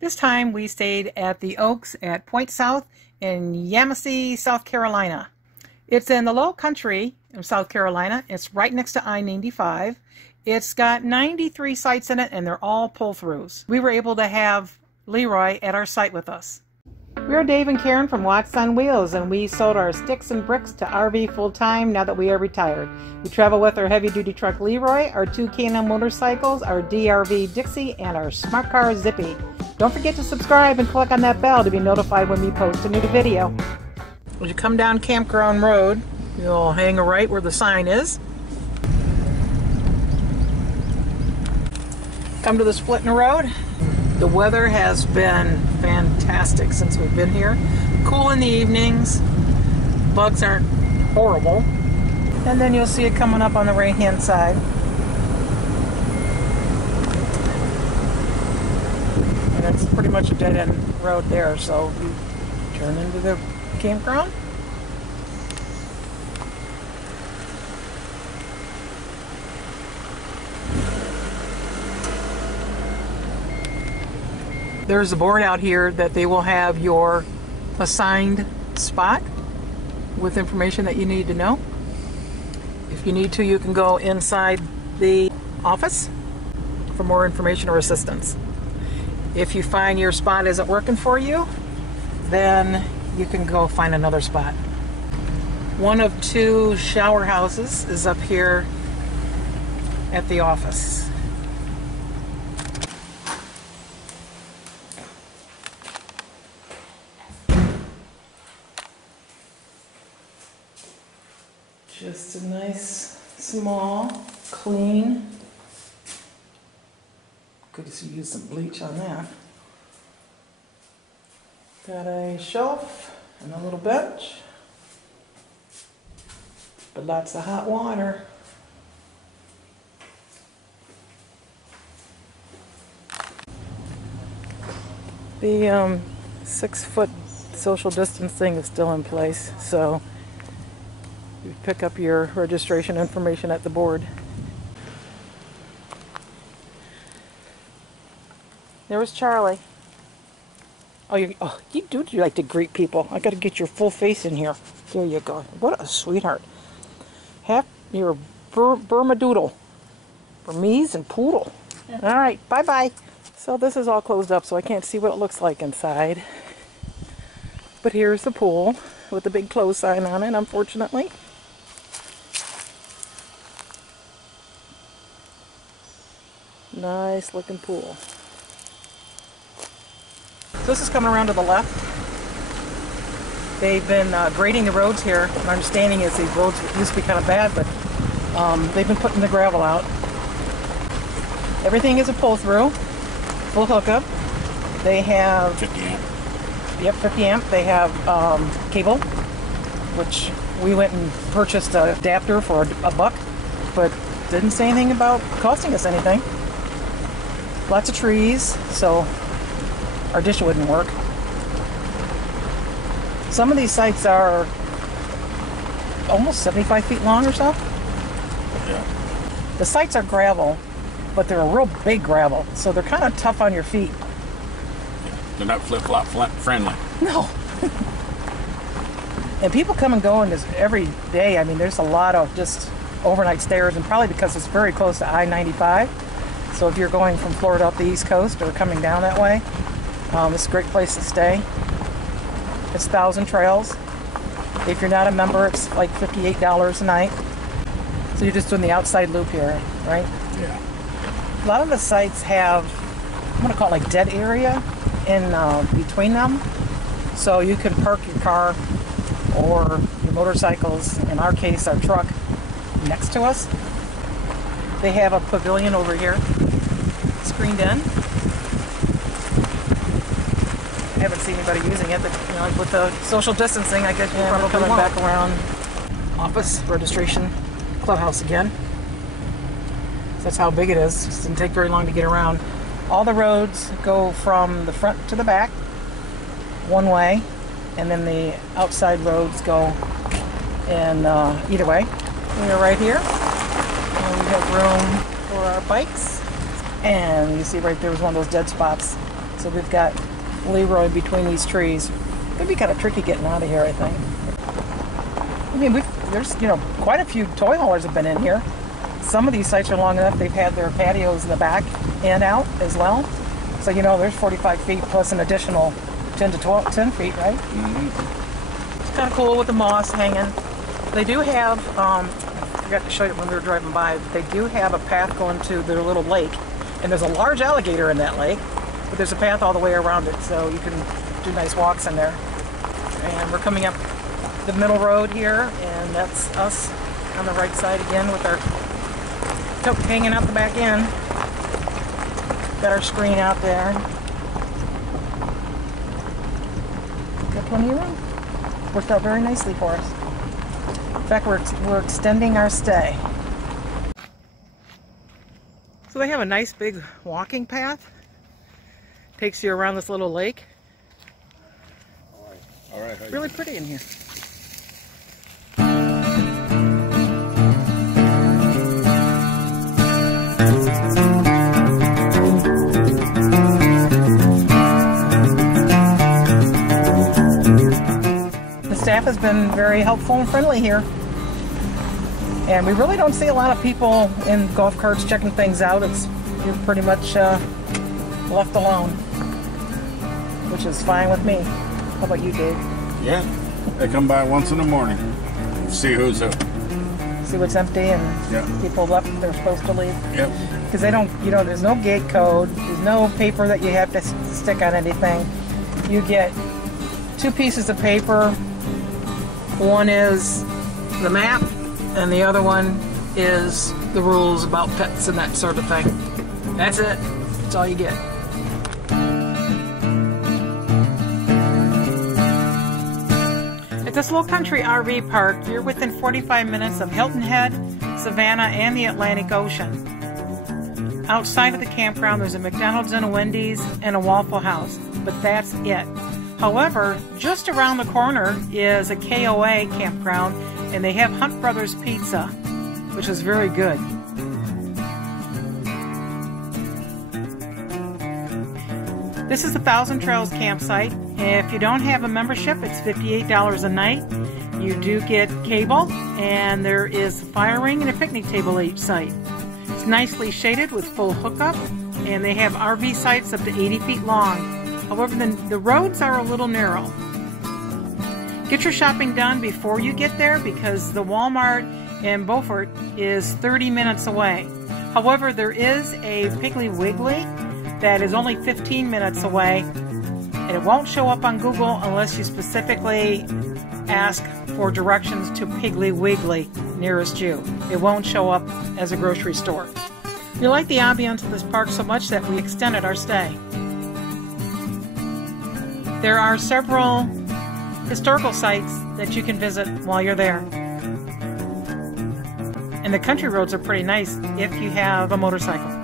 This time we stayed at the Oaks at Point South in Yemassee, South Carolina. It's in the low country of South Carolina. It's right next to I-95. It's got 93 sites in it, and they're all pull-throughs. We were able to have Leroy at our site with us. We're Dave and Karen from Watts on Wheels, and we sold our sticks and bricks to RV full-time now that we are retired. We travel with our heavy-duty truck Leroy, our 2 K&M motorcycles, our DRV Dixie, and our smart car Zippy. Don't forget to subscribe and click on that bell to be notified when we post a new video. As you come down Campground Road, you'll hang a right where the sign is. Come to the split in the road. The weather has been fantastic since we've been here. Cool in the evenings. Bugs aren't horrible. And then you'll see it coming up on the right hand side. And it's pretty much a dead end road there, so you turn into the campground. There's a board out here that they will have your assigned spot with information that you need to know. If you need to, you can go inside the office for more information or assistance. If you find your spot isn't working for you, then you can go find another spot. One of 2 shower houses is up here at the office. Just a nice, small, clean. Could use some bleach on that. Got a shelf and a little bench, but lots of hot water. The 6-foot social distancing is still in place, so you pick up your registration information at the board. There was Charlie. Oh, you like to greet people. I got to get your full face in here. There you go. What a sweetheart. You're a Burma Doodle. Burmese and Poodle. Yeah. All right, bye-bye. So this is all closed up, so I can't see what it looks like inside. But here's the pool with the big close sign on it, unfortunately. Nice looking pool. This is coming around to the left. They've been grading the roads here. My understanding is these roads used to be kind of bad, but they've been putting the gravel out. Everything is a pull-through, full hookup. They have 50 amp. Yep, 50 amp. They have cable, which we went and purchased an adapter for $1, but didn't say anything about costing us anything. Lots of trees, so our dish wouldn't work. Some of these sites are almost 75 feet long or so. Yeah. The sites are gravel, but they're a real big gravel, so they're kind of tough on your feet. Yeah. They're not flip-flop friendly. No. And people come and go in this every day. I mean, there's a lot of just overnight stayers, and probably because it's very close to I-95. So if you're going from Florida up the East Coast or coming down that way, it's a great place to stay. It's 1,000 trails. If you're not a member, it's like $58 a night. So you're just doing the outside loop here, right? Yeah. A lot of the sites have, I'm going to call it like dead area in between them. So you can park your car or your motorcycles, in our case our truck, next to us. They have a pavilion over here, screened in. I haven't seen anybody using it, but you know, with the social distancing, I guess you're probably coming back around. Office registration clubhouse again. So that's how big it is. It doesn't take very long to get around. All the roads go from the front to the back, one way, and then the outside roads go in either way. We're right here. And we have room for our bikes. And you see right there was one of those dead spots. So we've got Leroy between these trees. It'd be kind of tricky getting out of here, I think. I mean, there's, you know, quite a few toy haulers have been in here. Some of these sites are long enough, they've had their patios in the back and out as well. So, you know, there's 45 feet plus an additional 10 to 10 feet, right? Mm-hmm. It's kind of cool with the moss hanging. They do have, I forgot to show you when we were driving by, but they do have a path going to their little lake. And there's a large alligator in that lake, but there's a path all the way around it, so you can do nice walks in there. And we're coming up the middle road here, and that's us on the right side again with our tote hanging out the back end. Got our screen out there. Got plenty of room. Worked out very nicely for us. In fact, we're extending our stay. So they have a nice big walking path. Takes you around this little lake. All right. Really pretty in here. The staff has been very helpful and friendly here. And we really don't see a lot of people in golf carts checking things out. You're pretty much left alone, which is fine with me. How about you, Dave? Yeah, they come by once in the morning, see who's who. See what's empty and people left they're supposed to leave. Yep. Because they don't, you know, there's no gate code, there's no paper that you have to stick on anything. You get 2 pieces of paper. One is the map, and the other one is the rules about pets and that sort of thing. That's it. That's all you get. At this little country RV park, you're within 45 minutes of Hilton Head, Savannah, and the Atlantic Ocean. Outside of the campground, there's a McDonald's and a Wendy's and a Waffle House, but that's it. However, just around the corner is a KOA campground, and they have Hunt Brothers Pizza, which is very good. This is the Thousand Trails campsite. If you don't have a membership, it's $58 a night. You do get cable, and there is a fire ring and a picnic table at each site. It's nicely shaded with full hookup, and they have RV sites up to 80 feet long. However, the roads are a little narrow. Get your shopping done before you get there because the Walmart in Beaufort is 30 minutes away. However, there is a Piggly Wiggly that is only 15 minutes away, and it won't show up on Google unless you specifically ask for directions to Piggly Wiggly nearest you. It won't show up as a grocery store. We like the ambience of this park so much that we extended our stay. There are several historical sites that you can visit while you're there. And the country roads are pretty nice if you have a motorcycle.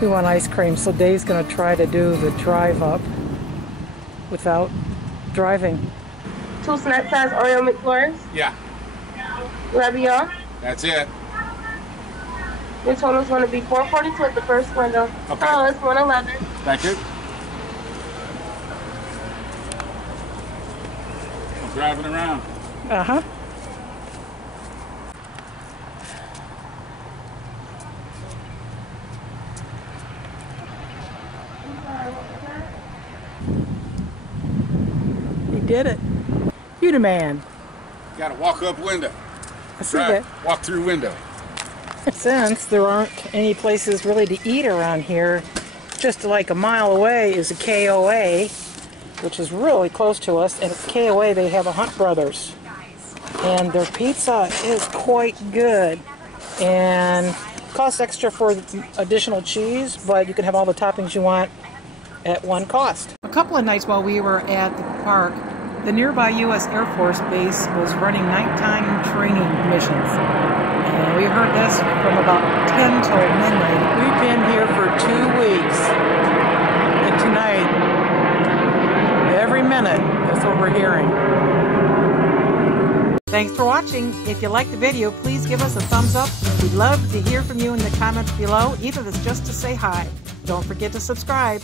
We want ice cream, so Dave's going to try to do the drive up without driving. 2 snack size Oreo McFlurries. Yeah. Ravioli. That's it. Your total's going to be $4.42 at the first window. Okay. Oh, it's $1.11. Thank you. I'm driving around. Uh-huh. You did it. You the man. Got a walk-up window. I see that. Walk-through window. Since there aren't any places really to eat around here, just like a mile away is a KOA, which is really close to us, and at KOA they have a Hunt Brothers. And their pizza is quite good. And it costs extra for additional cheese, but you can have all the toppings you want at one cost. A couple of nights while we were at the park, the nearby U.S. Air Force Base was running nighttime training missions. And we heard this from about 10 till midnight. We've been here for 2 weeks. And tonight, every minute, that's what we're hearing. Thanks for watching. If you liked the video, please give us a thumbs up. We'd love to hear from you in the comments below, even if it's just to say hi. Don't forget to subscribe.